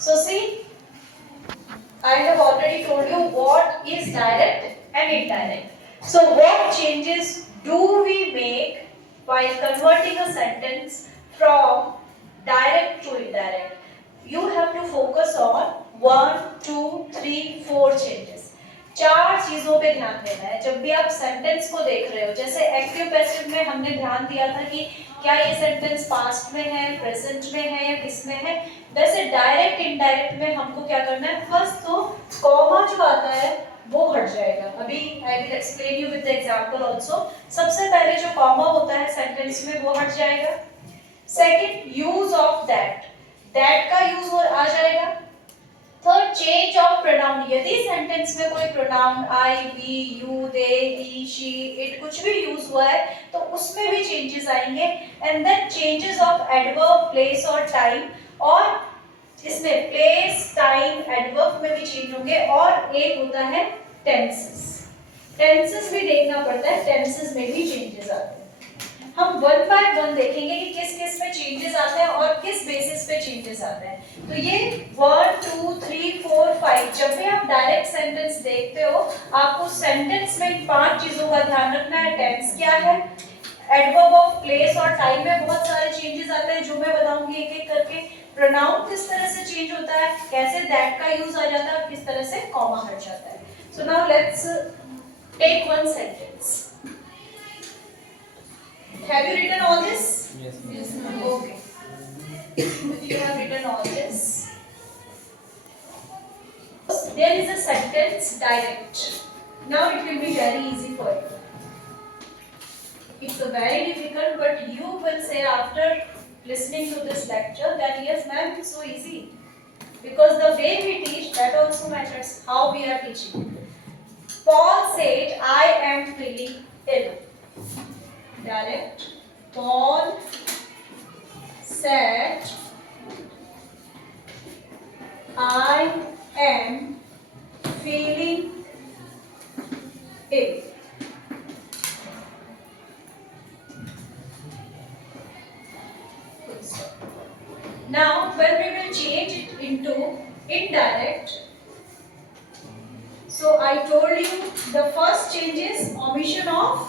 So see, I have already told you what is direct and indirect. So what changes do we make while converting a sentence from direct to indirect? You have to focus on 1, 2, 3, 4 changes. 4 चीजों पे ध्यान देना है जब भी आप सेंटेंस को देख रहे हो. जैसे एक्टिव पैसिव में हमने ध्यान दिया था कि क्या ये सेंटेंस पास्ट में है, प्रेजेंट में है या किस में है. वैसे डायरेक्ट इनडायरेक्ट में हमको क्या करना है, फर्स्ट तो कॉमा जो आता है वो हट जाएगा. अभी I will explain you with the example also. सबसे पहले जो कॉमा होता है सेंटेंस में वो हट जाएगा. सेकंड, यूज ऑफ दैट का यूज आ जाएगा. Third, change of pronoun. यदि सेंटेंस में कोई pronoun I, we, you, they, he, she, it कुछ भी यूज हुआ है तो उसमें भी चेंजेस आएंगे. And then changes of adverb, place और टाइम. और इसमें प्लेस, टाइम, एडवर्ब में भी चेंज होंगे. और एक होता है टेंसेस. टेंसेस भी देखना पड़ता है, टेंसेस में भी चेंजेस आते हैं. हम वन बाय वन देखेंगे कि किस किस में चेंजेस आते हैं और किस बेसिस पे चेंजेस आते हैं. तो ये 1, 2, 3, 4, 5 जब भी आप डायरेक्ट सेंटेंस देखते हो आपको सेंटेंस में 5 चीजों का ध्यान रखना है. टेंस क्या है, एडवर्ब ऑफ प्लेस और टाइम में बहुत सारे चेंजेस आते हैं जो मैं बताऊंगी एक एक करके. प्रोनाउन किस तरह से चेंज होता है, कैसे दैट का यूज आ जाता है, किस तरह से कॉमा हट जाता है. So now let's take one sentence. Have you written all this? Yes. Yes. Okay. You have written all this. There is a sentence direct. Now it will be very easy for you. It's a very difficult, but you will say after listening to this lecture that yes, ma'am, it's so easy. Because the way we teach, that also matters. How we are teaching. Paul said, "I am feeling ill." Direct. Paul said, "I am feeling ill." Now, when we will change it into indirect, so I told you the first change is omission of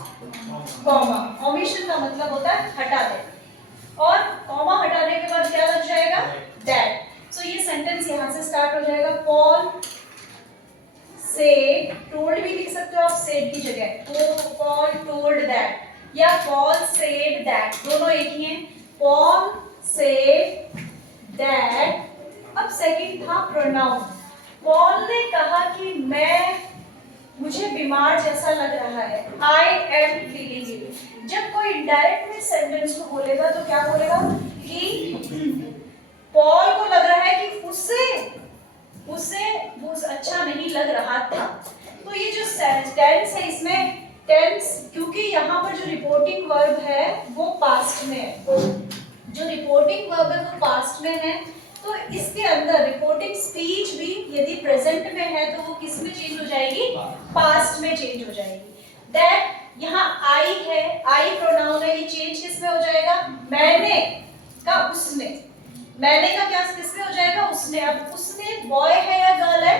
comma. Omission का मतलब होता है हटा दे. और कॉमा हटाने के बाद क्या लग जाएगा, दैट. सो ये सेंटेंस यहां से स्टार्ट हो जाएगा. पॉल सेड, टोल्ड भी लिख सकते हो आप सेड की जगह. पॉल टोल्ड दैट या पॉल सेड दैट, दोनों एक ही हैं. Paul said that. अब सेकंड था प्रोनाउन. पॉल ने कहा कि मुझे बीमार जैसा लग रहा है. आई एम फीलिंग इल. जब कोई इनडायरेक्ट में सेंटेंस को बोलेगा तो क्या बोलेगा कि पॉल को लग रहा है कि उसे वो अच्छा नहीं लग रहा था. तो ये जो टेंस है इसमें टेंस, क्योंकि यहाँ पर जो रिपोर्टिंग वर्ब है वो पास्ट में है. जो रिपोर्टिंग वर्ब है वो पास्ट में है. तो इसके अंदर रिपोर्टिंग स्पीच भी यदि प्रेजेंट में है तो वो किस में चेंज हो जाएगी, पास्ट में चेंज हो जाएगी. दैट यहाँ आई है, आई प्रोनाउन है, ये चेंज किस में हो जाएगा, मैंने का उसने. मैंने का क्या किस में हो जाएगा, उसने. अब उसने बॉय है या गर्ल है,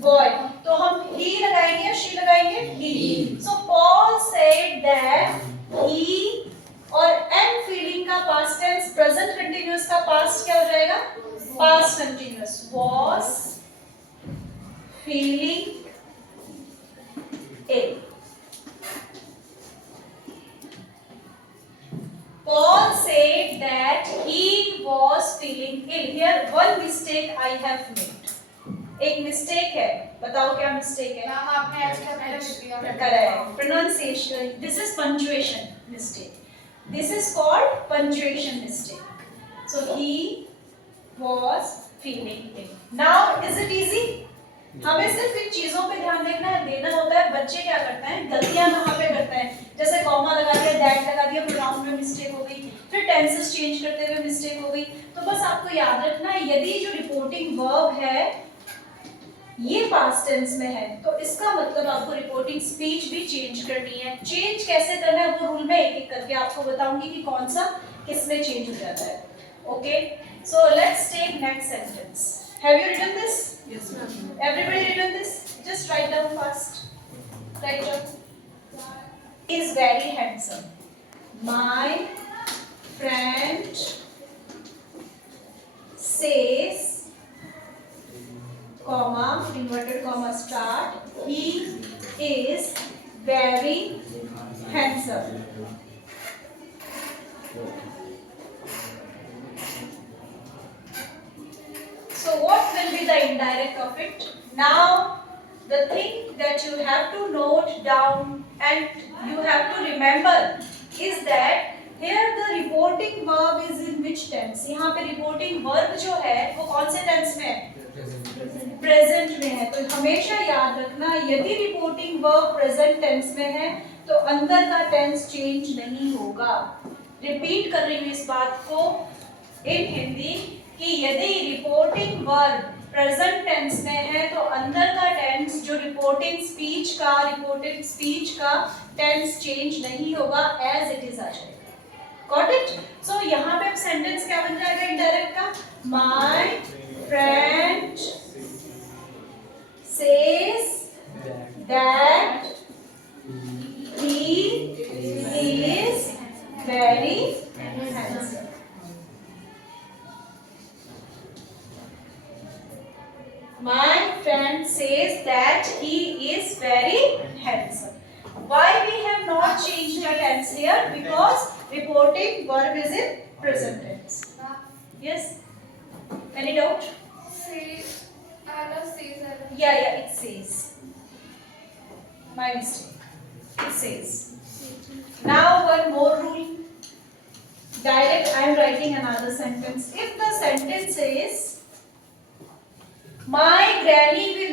बॉय. तो हम ही लगाएंगे या शी लगाएंगे, ही. सो पॉल सेड दैट ही. और एम फीलिंग का पास्ट टेंस, प्रेजेंट कंटीन्यूअस का पास्ट क्या हो जाएगा, past continuous, was feeling ill. Paul said that he was feeling ill. Here one mistake I have made. एक mistake है, बताओ क्या mistake है. मैम आपने एक्स्ट्रा पहले correct pronunciation. This is punctuation mistake. This is called punctuation mistake. So he was feeling ill. Now is it easy? हमें सिर्फ इन चीजों पे ध्यान देना होता है. बच्चे क्या करते हैं, गलतियां कहाँ पे करते हैं, जैसे कॉमा लगा दिया, दैट लगा दिया, प्रोनाउन में मिस्टेक हो गई, फिर टेंसेस चेंज करते हुए मिस्टेक हो गई. तो बस आपको याद रखना है यदि जो रिपोर्टिंग वर्ब है ये पास्ट टेंस में है तो इसका मतलब आपको रिपोर्टिंग स्पीच भी चेंज करनी है. चेंज कैसे करना है वो रूल में एक एक करके आपको बताऊंगी कि कौन सा किस में चेंज हो जाता है. Okay, so let's take next sentence. Have you written this? Yes, ma'am. Everybody written this? Just write down fast. Write down. He is very handsome. My friend says, comma, inverted comma start, he is very handsome. So what will be the indirect of it? Now the thing that you have to note down and you have to remember is that here the reporting verb is in which tense? यहाँ पे reporting verb जो है वो कौन से tense में है? प्रेजेंट में है। तो हमेशा याद रखना यदि रिपोर्टिंग वर्ब प्रेजेंट टेंस में है तो अंदर का टेंस चेंज नहीं होगा। रिपीट कर रही हूँ इस बात को इन हिंदी कि यदि रिपोर्टिंग वर्ब प्रेजेंट टेंस में है तो अंदर का टेंस जो रिपोर्टिंग स्पीच का टेंस चेंज नहीं होगा, एज इट इज आ जाएगा। Got it? सो यहाँ पे अब सेंटेंस क्या बन जाएगा इनडायरेक्ट का? My friend says that he is very handsome. My friend says that he is very handsome. Why we have not changed the tense here? Because reporting verb is in present tense. Yes? Any doubt? Says. Yeah, it says. My mistake. It says. Now one more rule. Direct, I am writing another sentence. If the sentence is, my granny